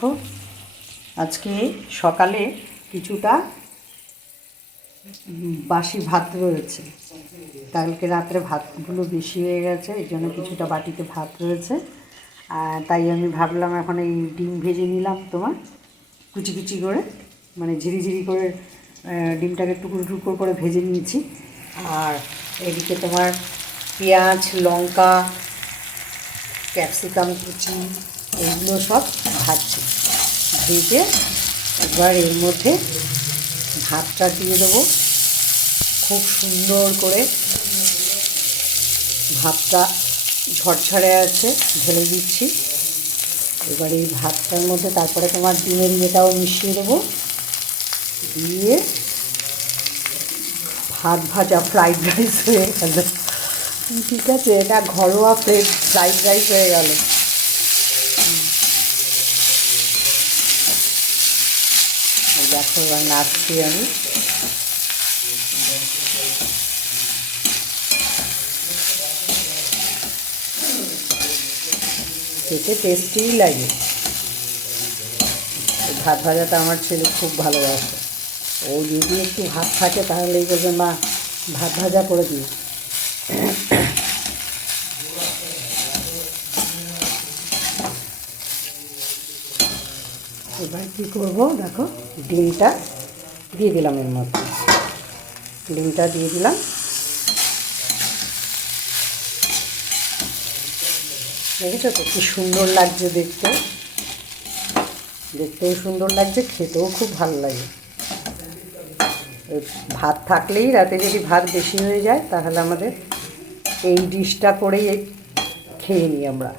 দেখো আজকে সকালে কিছুটা বাসি ভাত রয়েছে, কালকে রাত্রে ভাতগুলো বেশি হয়ে গেছে, এই জন্য কিছুটা বাটিতে ভাত রয়েছে। আর তাই আমি ভাবলাম এখন এই ডিম ভেজে নিলাম তোমার কুচি কুচি করে, মানে ঝিরিঝিরি করে ডিমটাকে টুকরো টুকরো করে ভেজে নিয়েছি। আর এদিকে তোমার পেঁয়াজ, লঙ্কা, ক্যাপসিকাম কুচি এগুলো সব ভাজছি। ভেজে এবার এর মধ্যে ভাতটা দিয়ে দেবো। খুব সুন্দর করে ভাতটা ঝরঝরে আছে, ঢেলে দিচ্ছি। এবার এই ভাতটার মধ্যে তারপরে তোমার ডিমের ইয়েটাও মিশিয়ে দেবো, দিয়ে ভাত ভাজা ফ্রাইড রাইস হয়ে গেল। ঠিক আছে, এটা ঘরোয়া ফ্রাইড রাইস হয়ে গেল। দেখো এবার নাড়ছি আমি। খেতে টেস্টিই লাগে। ভাত ভাজাটা আমার ছেলে খুব ভালোবাসে। ও যদি একটু ভাত থাকে তাহলেই বলবে মা ভাত ভাজা করে দিই। এবার কী করবো দেখো, ডিমটা দিয়ে দিলাম এর মধ্যে, ডিমটা দিয়ে দিলাম। দেখেছো তো কি সুন্দর লাগছে দেখতে, দেখতেও সুন্দর লাগছে, খেতেও খুব ভালো লাগে। ভাত থাকলেই, রাতে যদি ভাত বেশি হয়ে যায় তাহলে আমাদের এই ডিশটা করেই খেয়ে নিই আমরা।